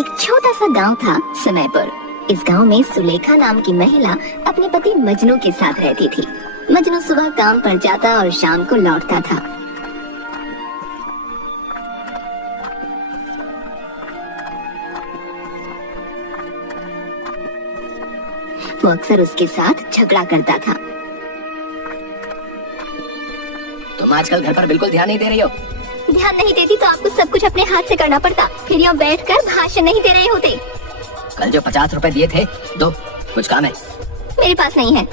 एक छोटा सा गांव था समयपुर। इस गांव में सुलेखा नाम की महिला अपने पति मजनू के साथ रहती थी। मजनू सुबह काम पर जाता और शाम को लौटता था। वो अक्सर उसके साथ झगड़ा करता था। तुम आजकल घर पर बिल्कुल ध्यान नहीं दे रही हो। ध्यान नहीं देती तो आपको सब कुछ अपने हाथ से करना पड़ता, फिर यहाँ बैठकर भाषण नहीं दे रहे होते। कल जो 50 रुपए दिए थे दो, कुछ काम है? मेरे पास नहीं है।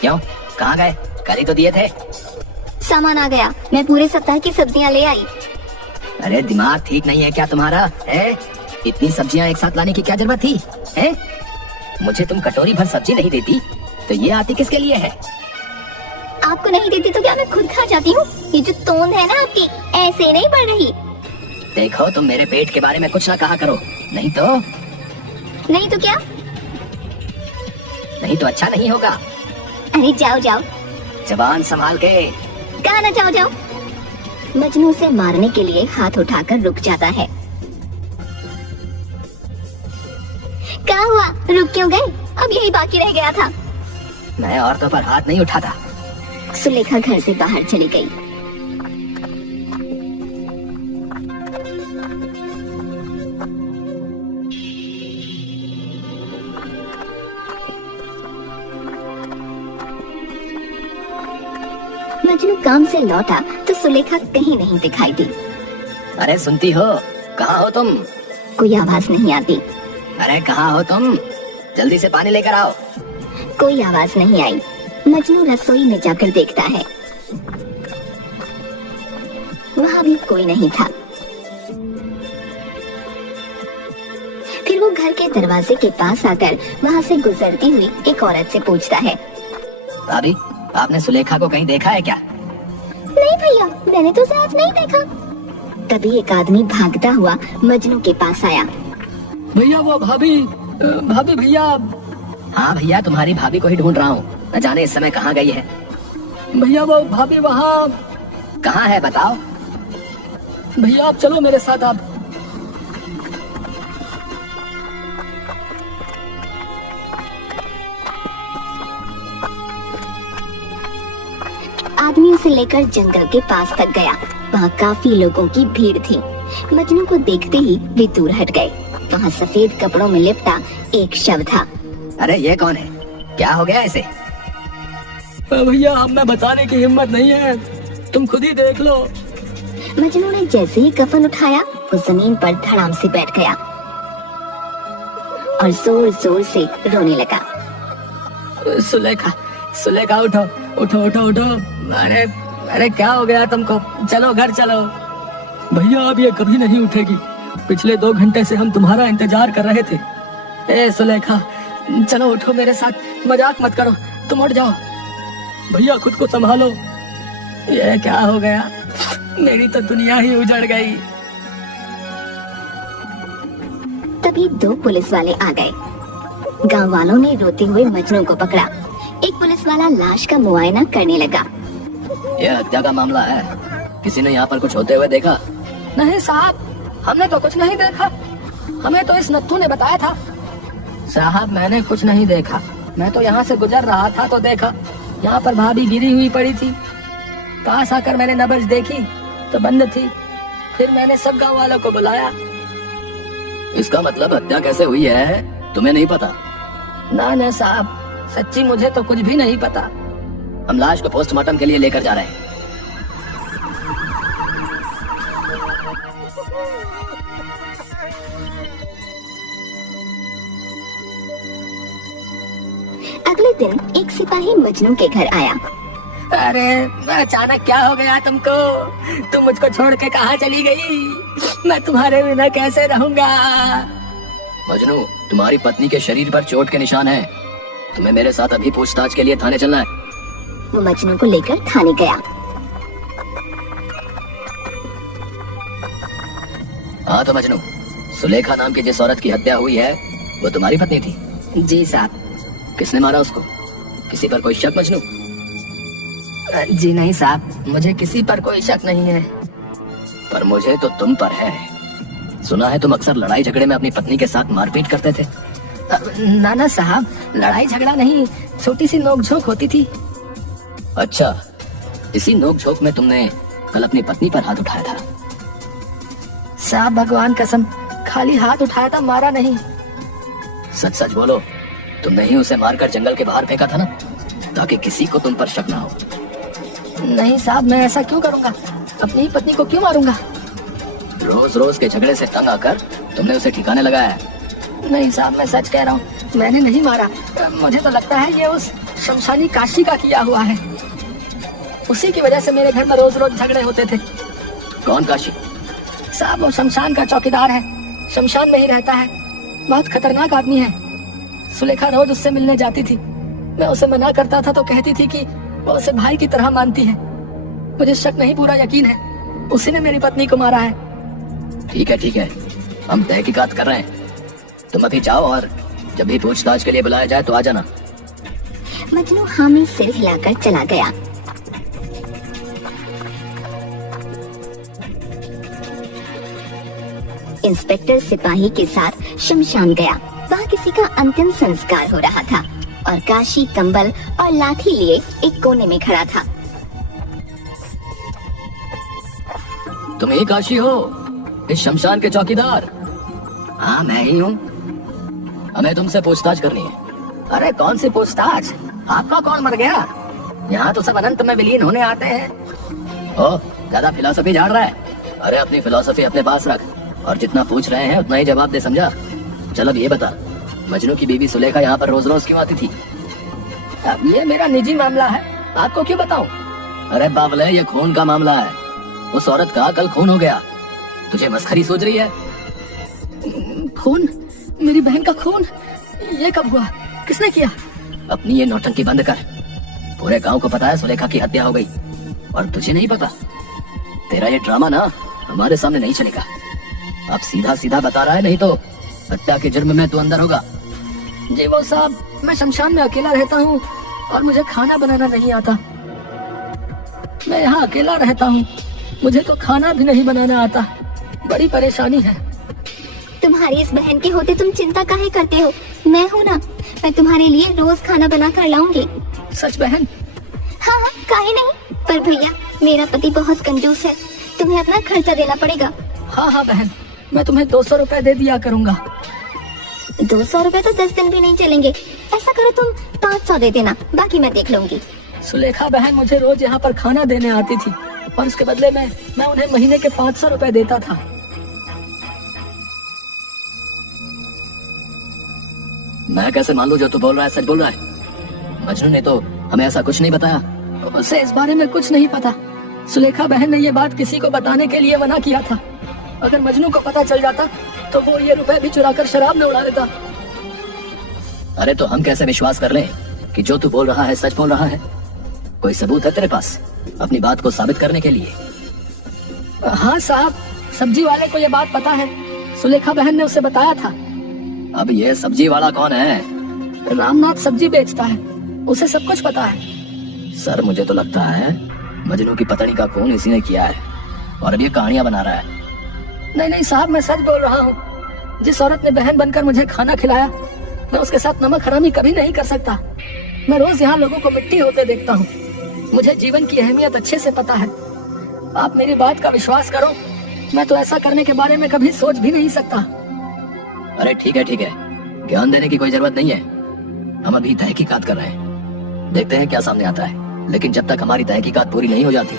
क्यों, कहाँ गए? कल ही तो दिए थे। सामान आ गया, मैं पूरे सप्ताह की सब्जियाँ ले आई। अरे दिमाग ठीक नहीं है क्या तुम्हारा? है इतनी सब्जियाँ एक साथ लाने की क्या जरूरत थी? है मुझे तुम कटोरी भर सब्जी नहीं देती तो ये आती किसके लिए है? आपको नहीं देती तो क्या मैं खुद खा जाती हूँ? ये जो तोंद है ना आपकी, ऐसे नहीं बढ़ रही। देखो तुम मेरे पेट के बारे में कुछ ना कहा करो, नहीं तो क्या? नहीं तो अच्छा नहीं होगा। अरे जाओ जाओ, जबान संभाल के। कहा ना जाओ जाओ। मजनू उसे मारने के लिए हाथ उठाकर रुक जाता है। क्या हुआ, रुक क्यों गए? अब यही बाकी रह गया था। मैं औरतों पर हाथ नहीं उठाता। सुलेखा घर से बाहर चली गई। मजनू काम से लौटा तो सुलेखा कहीं नहीं दिखाई दी। अरे सुनती हो, कहाँ हो तुम? कोई आवाज नहीं आती। अरे कहाँ हो तुम? जल्दी से पानी लेकर आओ। कोई आवाज नहीं आई। मजनू रसोई में जाकर देखता है, वहाँ भी कोई नहीं था। फिर वो घर के दरवाजे के पास आकर वहाँ से गुजरती हुई एक औरत से पूछता है, भाभी, आपने सुलेखा को कहीं देखा है क्या? नहीं भैया, मैंने तो साथ नहीं देखा। तभी एक आदमी भागता हुआ मजनू के पास आया। भैया वो भाभी भैया। हाँ भैया, तुम्हारी भाभी को ही ढूंढ रहा हूँ, न जाने इस समय कहाँ गई है। भैया वो भाभी वहाँ। कहाँ है बताओ? भैया आप चलो मेरे साथ। आप आदमी उसे लेकर जंगल के पास तक गया। वहाँ काफी लोगों की भीड़ थी। मजनू को देखते ही वे दूर हट गए। वहाँ सफेद कपड़ों में लिपटा एक शव था। अरे ये कौन है? क्या हो गया इसे? भैया हमें बताने की हिम्मत नहीं है, तुम खुद ही देख लो। मजनू ने जैसे ही कफन उठाया वो जमीन पर धड़ाम से बैठ गया और जोर जोर से रोने लगा। सुलेखा उठो उठो उठो उठो। अरे क्या हो गया तुमको? चलो घर चलो। भैया अब ये कभी नहीं उठेगी। पिछले 2 घंटे से हम तुम्हारा इंतजार कर रहे थे। ए सुलेखा, चलो उठो मेरे साथ, मजाक मत करो, तुम उठ जाओ। भैया खुद को संभालो। ये क्या हो गया? मेरी तो दुनिया ही उजड़ गई। तभी 2 पुलिस वाले आ गए। गांव वालों ने रोते हुए मजनू को पकड़ा। एक पुलिस वाला लाश का मुआयना करने लगा। यह हत्या का मामला है, किसी ने यहाँ पर कुछ होते हुए देखा? नहीं साहब, हमने तो कुछ नहीं देखा, हमें तो इस नत्थू ने बताया था। साहब मैंने कुछ नहीं देखा, मैं तो यहाँ से गुजर रहा था तो देखा यहाँ पर भाभी गिरी हुई पड़ी थी। पास आकर मैंने नब्ज देखी तो बंद थी, फिर मैंने सब गांव वालों को बुलाया। इसका मतलब हत्या कैसे हुई है तुम्हें नहीं पता? ना साहब, सच्ची मुझे तो कुछ भी नहीं पता। हम लाश को पोस्टमार्टम के लिए लेकर जा रहे हैं। अगले दिन एक सिपाही मजनू के घर आया। अरे अचानक क्या हो गया तुमको? तुम मुझको छोड़ के कहाँ चली गई? मैं तुम्हारे बिना कैसे रहूंगा? मजनू, तुम्हारी पत्नी के शरीर पर चोट के निशान हैं। तुम्हें मेरे साथ अभी पूछताछ के लिए थाने चलना है। वो मजनू को लेकर थाने गया। हाँ तो मजनू, सुलेखा नाम की जिस औरत की हत्या हुई है वो तुम्हारी पत्नी थी? जी साहब। किसने मारा उसको? किसी पर कोई शक मजनू? जी नहीं साहब, मुझे किसी पर कोई शक नहीं है। पर मुझे तो तुम पर है। सुना है तुम अक्सर लड़ाई झगड़े में अपनी पत्नी के साथ मारपीट करते थे। नाना साहब, लड़ाई झगड़ा नहीं, छोटी सी नोकझोंक होती थी। अच्छा, इसी नोकझोंक में तुमने कल अपनी पत्नी पर हाथ उठाया था? साहब भगवान कसम, खाली हाथ उठाया था, मारा नहीं। सच सच बोलो, तुमने ही उसे मारकर जंगल के बाहर फेंका था ना, ताकि किसी को तुम पर शक ना हो। नहीं साहब, मैं ऐसा क्यों करूंगा? अपनी ही पत्नी को क्यों मारूंगा? रोज रोज के झगड़े से तंग आकर तुमने उसे ठिकाने लगाया। नहीं साहब, मैं सच कह रहा हूँ, मैंने नहीं मारा। मुझे तो लगता है ये उस शमशानी काशी का किया हुआ है। उसी की वजह से मेरे घर में रोज रोज झगड़े होते थे। कौन काशी? साहब वो शमशान का चौकीदार है, शमशान में ही रहता है, बहुत खतरनाक आदमी है। सुलेखा रोज उससे मिलने जाती थी, मैं उसे मना करता था तो कहती थी कि वो उसे भाई की तरह मानती है। मुझे शक नहीं, पूरा यकीन है, उसी ने मेरी पत्नी को मारा है। ठीक है, हम तहकीकात कर रहे हैं। तुम अभी जाओ और जब भी पूछताछ के लिए बुलाया जाए तो आ जाना। मजनू हाँ में सिर हिलाकर चला गया। इंस्पेक्टर सिपाही के साथ शमशान गया। वहाँ किसी का अंतिम संस्कार हो रहा था और काशी कंबल और लाठी लिए एक कोने में खड़ा था। तुम ही काशी हो, इस शमशान के चौकीदार? हाँ मैं ही हूँ। हमें तुमसे पूछताछ करनी है। अरे कौन सी पूछताछ? आपका कौन मर गया? यहाँ तो सब अनंत में विलीन होने आते हैं। ओ, ज्यादा फिलॉसफी झाड़ रहा है? अरे अपनी फिलॉसफी अपने पास रख और जितना पूछ रहे हैं उतना ही जवाब दे, समझा? चल अब ये बता, मजनू की बीवी सुलेखा यहाँ पर रोज रोज क्यों आती थी? अब ये मेरा निजी मामला है, आपको क्यों बताऊं? अरे बावले, ये खून का मामला है। उस औरत का कल खून हो गया, तुझे मस्खरी सूझ रही है? खून? मेरी बहन का खून? ये कब हुआ? किसने किया? अपनी ये नौटंकी बंद कर। पूरे गांव को पता है सुलेखा की हत्या हो गई और तुझे नहीं पता। तेरा ये ड्रामा ना हमारे सामने नहीं चलेगा। अब सीधा सीधा बता रहा है, नहीं तो हत्या के जुर्म में तू अंदर होगा। जी वो साहब, मैं शमशान में अकेला रहता हूँ और मुझे खाना बनाना नहीं आता। मैं यहाँ अकेला रहता हूँ, मुझे तो खाना भी नहीं बनाना आता। बड़ी परेशानी है। तुम्हारी इस बहन के होते तुम चिंता काहे करते हो? मैं हूँ ना, मैं तुम्हारे लिए रोज खाना बना कर लाऊंगी। सच बहन? हाँ हाँ, काहे नहीं। पर भैया, मेरा पति बहुत कंजूस है, तुम्हें अपना खर्चा देना पड़ेगा। हाँ हाँ बहन, मैं तुम्हें 200 रुपए दे दिया करूँगा। 200 रुपए तो 10 दिन भी नहीं चलेंगे। ऐसा करो तुम 500 दे देना, बाकी मैं देख लूंगी। सुलेखा बहन मुझे रोज यहाँ पर खाना देने आती थी और उसके बदले में मैं उन्हें महीने के 500 रुपए देता था। मैं कैसे मान लूं जो तू बोल रहा है सच बोल रहा है? मजनू ने तो हमें ऐसा कुछ नहीं बताया। उसे इस बारे में कुछ नहीं पता। सुलेखा बहन ने ये बात किसी को बताने के लिए मना किया था। अगर मजनू को पता चल जाता तो वो ये रुपए भी चुराकर शराब में उड़ा देता। अरे तो हम कैसे विश्वास कर लें कि जो तू बोल रहा है सच बोल रहा है? कोई सबूत है तेरे पास अपनी बात को साबित करने के लिए? हाँ साहब, सब्जी वाले को ये बात पता है, सुलेखा बहन ने उसे बताया था। अब ये सब्जी वाला कौन है? रामनाथ सब्जी बेचता है, उसे सब कुछ पता है। सर मुझे तो लगता है मजनू की पत्नी का खून इसी ने किया है और अब ये कहानियां बना रहा है। नहीं नहीं साहब, मैं सच बोल रहा हूँ। जिस औरत ने बहन बनकर मुझे खाना खिलाया, मैं उसके साथ नमक हरामी कभी नहीं कर सकता। मैं रोज यहाँ लोगों को मिट्टी होते देखता हूँ, मुझे जीवन की अहमियत अच्छे से पता है। आप मेरी बात का विश्वास करो, मैं तो ऐसा करने के बारे में कभी सोच भी नहीं सकता। अरे ठीक है, ज्ञान देने की कोई जरूरत नहीं है। हम अभी तहकीकात कर रहे हैं, देखते हैं क्या सामने आता है। लेकिन जब तक हमारी तहकीकात पूरी नहीं हो जाती,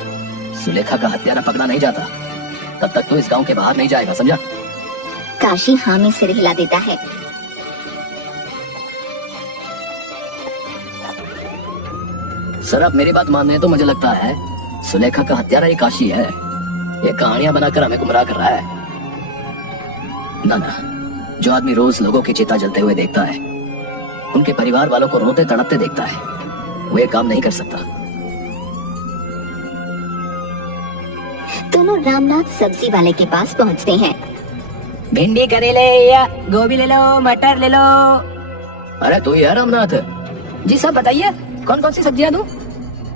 सुलेखा का हत्यारा पकड़ा नहीं जाता, तब तक तो इस गांव के बाहर नहीं जाएगा, समझा? काशी हाँ में सिर हिला देता है। सर आप मेरी बात मान रहे हैं तो मुझे लगता है सुलेखा का हत्यारा ये काशी है। ये कहानियां बनाकर हमें गुमराह कर रहा है। ना, जो आदमी रोज लोगों की चिता जलते हुए देखता है, उनके परिवार वालों को रोते तड़पते देखता है, वो ये काम नहीं कर सकता। दोनों रामनाथ सब्जी वाले के पास पहुंचते हैं। भिंडी करेले या गोभी ले लो, मटर ले लो। अरे तू ही है रामनाथ? जी साहब बताइए, कौन कौन सी सब्जियां दूं?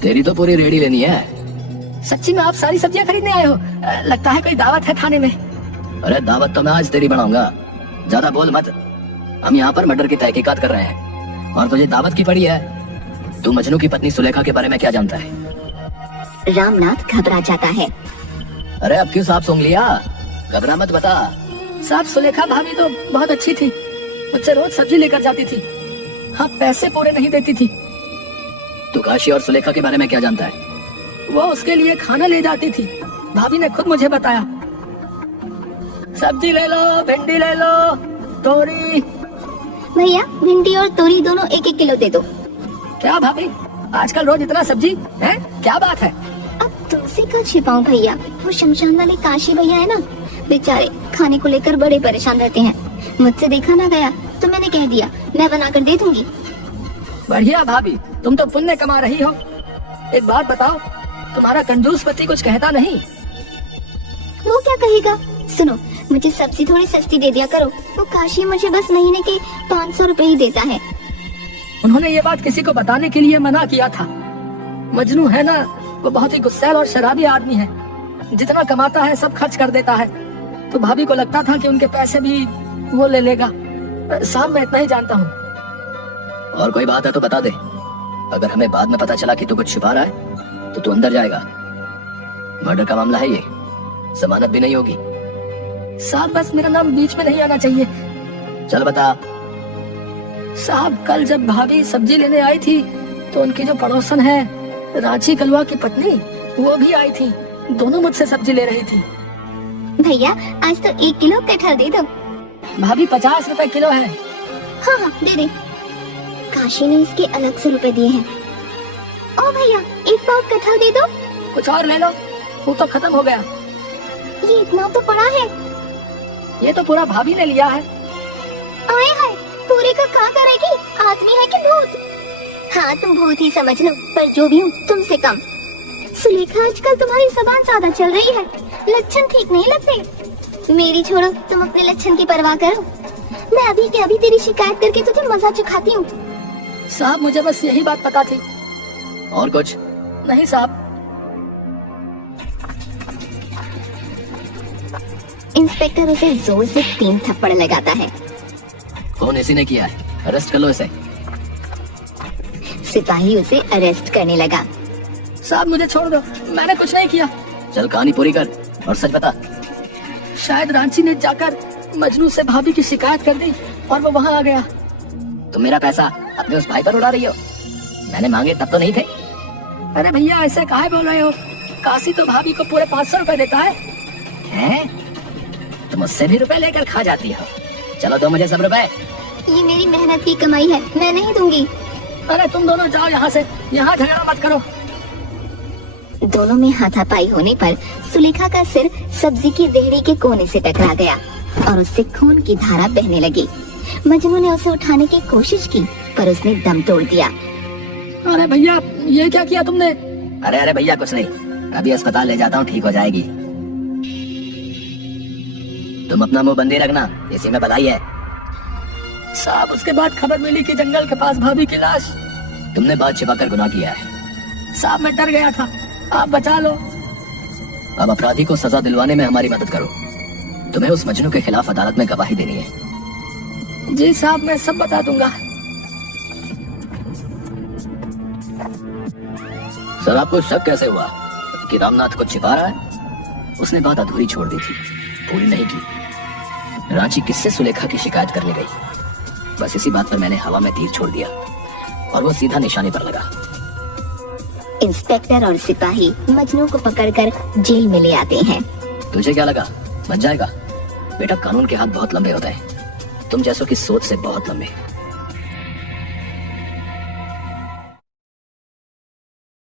तेरी तो पूरी रेडी लेनी है। सच्ची में आप सारी सब्जियां खरीदने आए हो? लगता है कोई दावत है थाने में। अरे दावत तो मैं आज तेरी बनाऊंगा, ज्यादा बोल मत। हम यहाँ पर मर्डर की तहकीकात कर रहे हैं और तुझे दावत की पड़ी है। तू मजनू की पत्नी सुलेखा के बारे में क्या जानता है? रामनाथ घबरा जाता है। अरे अब क्यों सांप सूंघ लिया? घबरा मत, बता। साहब सुलेखा भाभी तो बहुत अच्छी थी, मुझसे रोज सब्जी लेकर जाती थी। हाँ, पैसे पूरे नहीं देती थी। तू काशी और सुलेखा के बारे में क्या जानता है? वो उसके लिए खाना ले जाती थी, भाभी ने खुद मुझे बताया। सब्जी ले लो, भिंडी ले लो, तोरी। भैया भिंडी और तोरी दोनों 1-1 किलो दे दो। क्या भाभी, आजकल रोज इतना सब्जी है? क्या बात है? अब तुमसे क्या छिपाऊं भैया, वो शमशान वाले काशी भैया है ना, बेचारे खाने को लेकर बड़े परेशान रहते हैं। मुझसे देखा ना गया तो मैंने कह दिया मैं बनाकर दे दूंगी। बढ़िया भाभी, तुम तो पुण्य कमा रही हो। एक बात बताओ, तुम्हारा कंजूस पति कुछ कहता नहीं? वो क्या कहेगा? सुनो, मुझे सब्जी थोड़ी सस्ती दे दिया करो। वो काशी मुझे बस महीने के 500 रुपए ही देता है। उन्होंने ये बात किसी को बताने के लिए मना किया था। मजनू है ना, वो बहुत ही गुस्सैल और शराबी आदमी है। जितना कमाता है सब खर्च कर देता है। तो भाभी को लगता था कि उनके पैसे भी वो ले लेगा। साहब मैं इतना ही जानता हूँ। और कोई बात है तो बता दे। अगर हमें बाद में पता चला कि तू कुछ छुपा रहा है तो तू अंदर जाएगा। मर्डर का मामला है ये, जमानत भी नहीं होगी। साहब बस मेरा नाम बीच में नहीं आना चाहिए। चल बता। साहब कल जब भाभी सब्जी लेने आई थी तो उनकी जो पड़ोसन है रांची कलवा की पत्नी, वो भी आई थी। दोनों मुझसे सब्जी ले रही थी। भैया आज तो 1 किलो कटहल दे दो। भाभी 50 रुपए किलो है। हाँ हाँ दे दे। काशी ने इसके अलग से रुपए दिए हैं। ओ भैया 1 पाव कटहल दे दो। कुछ और ले लो, वो तो खत्म हो गया। ये इतना तो पड़ा है। ये तो पूरा भाभी ने लिया है। आए हाय, पूरे का क्या करेगी? आदमी है कि भूत? हाँ तुम भूत ही समझ लो, पर जो भी हूँ तुमसे कम। सुलेखा आजकल तुम्हारी जबान ज्यादा चल रही है, लक्षण ठीक नहीं लगते। मेरी छोड़ो, तुम अपने लक्षण की परवाह करो। मैं अभी के अभी तेरी शिकायत करके तुझे मजा चखाती हूँ। साहब मुझे बस यही बात पता थी। और कुछ नहीं साहब। इंस्पेक्टर उसे जोर से 3 थप्पड़ लगाता है। कौन इसी ने किया है? अरेस्ट कर लो इसे। सिपाही उसे अरेस्ट करने लगा। साहब मुझे छोड़ दो, मैंने कुछ नहीं किया। चल कहानी पूरी कर और सच बता। शायद रांची ने जाकर मजनू से भाभी की शिकायत कर दी और वो वहाँ आ गया। तुम मेरा पैसा अपने उस भाई पर उड़ा रही हो? मैंने मांगे तब तो नहीं थे। अरे भैया ऐसे काहे बोल रहे हो? काशी तो भाभी को पूरे 500 रुपए देता है। हैं? तुम मुझसे भी रुपए लेकर खा जाती हो। चलो दो मुझे सब रुपए। ये मेरी मेहनत की कमाई है, मैं नहीं दूंगी। अरे तुम दोनों जाओ यहाँ से, यहाँ झगड़ा मत करो। दोनों में हाथापाई होने पर सुलेखा का सिर सब्जी की रेहड़ी के कोने से टकरा गया और उससे खून की धारा बहने लगी। मजनू ने उसे उठाने की कोशिश की पर उसने दम तोड़ दिया। अरे भैया ये क्या किया तुमने? अरे भैया कुछ नहीं, अभी अस्पताल ले जाता हूँ, ठीक हो जाएगी। तुम अपना मुंह बंदी रखना, इसी में भलाई है। साहब उसके बाद खबर मिली कि जंगल के पास भाभी की लाश। तुमने बात छिपाकर गुनाह किया है। साहब मैं डर गया था, आप बचा लो। अब अपराधी को सजा दिलवाने में हमारी मदद करो। तुम्हें उस मजनू के खिलाफ अदालत में गवाही देनी है। जी साहब मैं सब बता दूंगा। सर आपको शक कैसे हुआ कि रामनाथ कुछ छिपा रहा है? उसने बात अधूरी छोड़ दी थी, पूरी नहीं की। रांची किससे सुलेखा की शिकायत करने गई? बस इसी बात पर मैंने हवा में तीर छोड़ दिया और वो सीधा निशाने पर लगा। इंस्पेक्टर और सिपाही मजनू को पकड़कर जेल में ले आते हैं। तुझे क्या लगा बच जाएगा? बेटा कानून के हाथ बहुत लंबे होते हैं, तुम जैसों की सोच से बहुत लंबे।